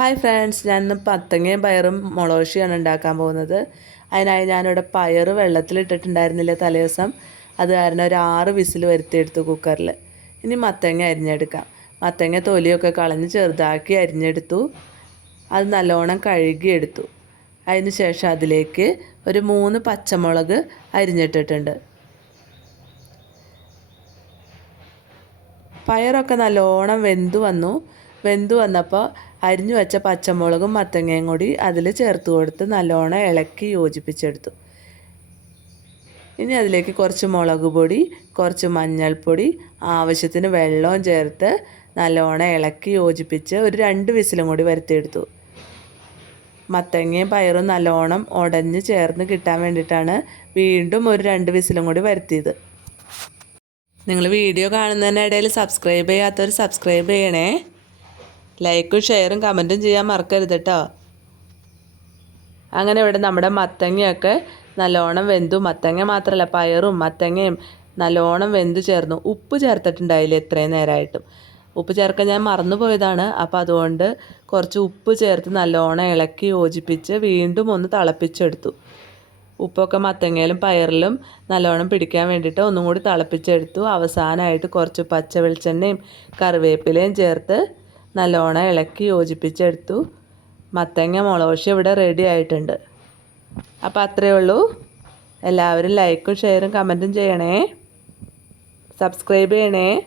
Hi friends ഞാൻ ഇന്ന് പത്തങ്ങയും പയറും മുളകശിയാണ് ഉണ്ടാക്കാൻ പോകുന്നത്. അതിനായി ഞാനിവിടെ പയർ വെള്ളത്തിലിട്ടിട്ടുണ്ടായിരുന്നില്ല തലേദിവസം. അത് കാരണം ഒരു ആറ് വിസിൽ വരുത്തിയെടുത്തു കുക്കറിൽ ഇനി മത്തങ്ങ അരിഞ്ഞെടുക്കാം. മത്തങ്ങ തൊലിയൊക്കെ കളഞ്ഞ് ചെറുതാക്കി അരിഞ്ഞെടുത്തു. അത് നല്ലോണം കഴുകിയെടുത്തു. അതിന് ശേഷം അതിലേക്ക് ഒരു മൂന്ന് പച്ചമുളക് അരിഞ്ഞിട്ടിട്ടുണ്ട്. പയറൊക്കെ നല്ലോണം വെന്തു വന്നു. വെന്തു വന്നപ്പോൾ അരിഞ്ഞു വെച്ച പച്ചമുളകും മത്തങ്ങയും കൂടി അതിൽ ചേർത്ത് കൊടുത്ത് നല്ലോണം ഇളക്കി യോജിപ്പിച്ചെടുത്തു. ഇനി അതിലേക്ക് കുറച്ച് മുളക് പൊടി കുറച്ച് മഞ്ഞൾപ്പൊടി ആവശ്യത്തിന് വെള്ളവും ചേർത്ത് നല്ലോണം ഇളക്കി യോജിപ്പിച്ച് ഒരു രണ്ട് വിസിലും കൂടി വരുത്തിയെടുത്തു. മത്തങ്ങയും പയറും നല്ലോണം ഉടഞ്ഞ് ചേർന്ന് കിട്ടാൻ വേണ്ടിയിട്ടാണ് വീണ്ടും ഒരു രണ്ട് വിസിലും കൂടി വരുത്തിയത്. നിങ്ങൾ വീഡിയോ കാണുന്നതിനിടയിൽ സബ്സ്ക്രൈബ് ചെയ്യാത്തവർ സബ്സ്ക്രൈബ് ചെയ്യണേ. ലൈക്കും ഷെയറും കമന്റും ചെയ്യാൻ മറക്കരുത് കേട്ടോ അങ്ങനെ ഇവിടെ നമ്മുടെ മത്തങ്ങയൊക്കെ നല്ലോണം വെന്തു. മത്തങ്ങ മാത്രമല്ല പയറും മത്തങ്ങയും നല്ലോണം വെന്ത് ചേർന്നു. ഉപ്പ് ചേർത്തിട്ടുണ്ടായില്ല എത്രയും നേരമായിട്ടും ഉപ്പ് ചേർക്കാൻ ഞാൻ മറന്നു പോയതാണ് അപ്പോൾ അതുകൊണ്ട് കുറച്ച് ഉപ്പ് ചേർത്ത് നല്ലോണം ഇളക്കി യോജിപ്പിച്ച് വീണ്ടും ഒന്ന് തിളപ്പിച്ചെടുത്തു. ഉപ്പൊക്കെ മത്തങ്ങയിലും പയറിലും നല്ലോണം പിടിക്കാൻ വേണ്ടിയിട്ട് ഒന്നും കൂടി തിളപ്പിച്ചെടുത്തു. അവസാനമായിട്ട് കുറച്ച് പച്ച വെളിച്ചെണ്ണയും കറിവേപ്പിലയും ചേർത്ത് നല്ലോണം ഇളക്കി യോജിപ്പിച്ചെടുത്തു. മത്തങ്ങ മുളക് ഇവിടെ റെഡി ആയിട്ടുണ്ട്. അപ്പോൾ അത്രയേ ഉള്ളൂ. എല്ലാവരും ലൈക്കും ഷെയറും കമന്റും ചെയ്യണേ. സബ്സ്ക്രൈബ് ചെയ്യണേ.